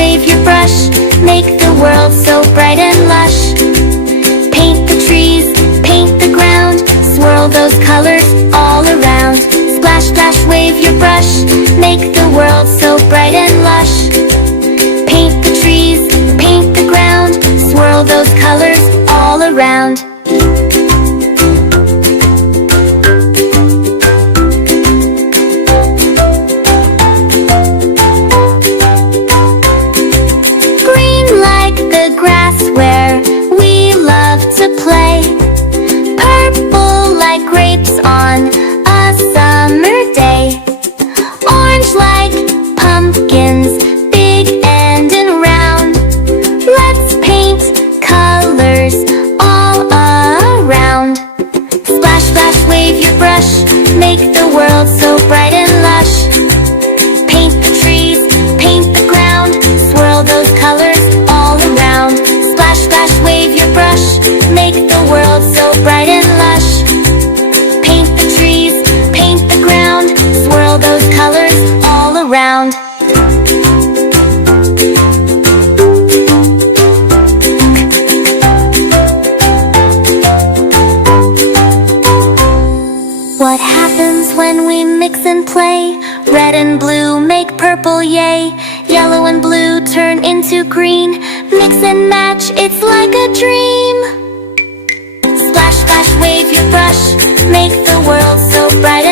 wave your brush, make the world so bright and lush. Paint the trees, paint the ground, swirl those colors all around. Splash, splash, wave your brush, make the world so bright and lush. Paint the trees, paint the ground, swirl those colors all around. Green like the grass where we love to play. Purple like grapes on a summer day. Orange like pumpkins, big and round. Let's paint colors all around. Splash, splash, wave your brush, make the world so bright and lush. Paint the trees, paint the ground, swirl those colors all around. Splash, splash, wave your brush, make the world so bright and lush. Paint the trees, paint the ground, swirl those colors all around. What happens when we mix and play? Red and blue make purple, yay. Yellow and blue turn into green. Mix and match, it's like a dream. Splash, splash, wave your brush, make the world so bright